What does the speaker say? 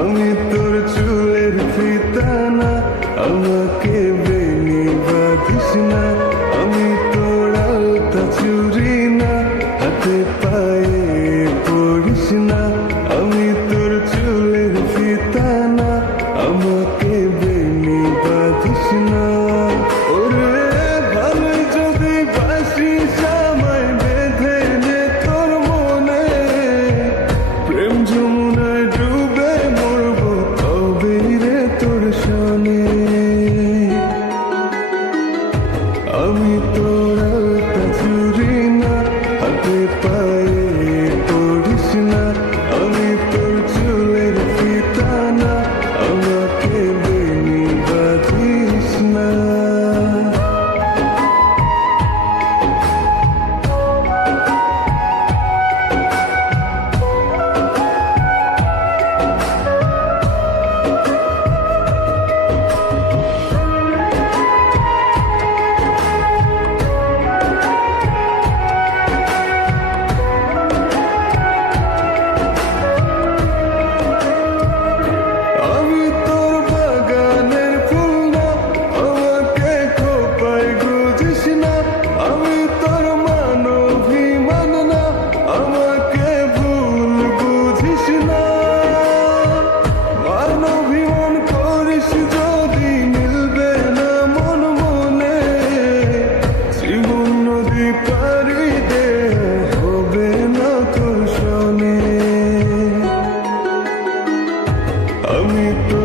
আমি তোর চুলের ফিতা না, আমাকে বেনি বাঁধিস না। আমি তোর আলতা চুরি না, হাতে পায়ে পড়িস না। আমি তোর চুলের ফিতা না, আমাকে বেনি বাঁধিস না। ওরে ভালো যদি বাসিস আমায় বেঁধে নে তোর মনে, প্রেম যমুনায় ডুবে মরবো তবে রে তোর সনে। আমি তোর আলতা চুরি না, হাতে পায়ে পড়িস না। আমি তোর চুলের ফিতা না, আমাকে বেনি বাঁধিস না। আমি তোর বাগানের ফুল না, আমাকে খোপায় গুজিস না। আমি তোর মানবিমান না, আমাকে ভুল বুঝিস না। মানবিমান করিস যদি মিলবে না মন মনে, জীবন নদী পারি দে হবে না তোর সনে। আমি তো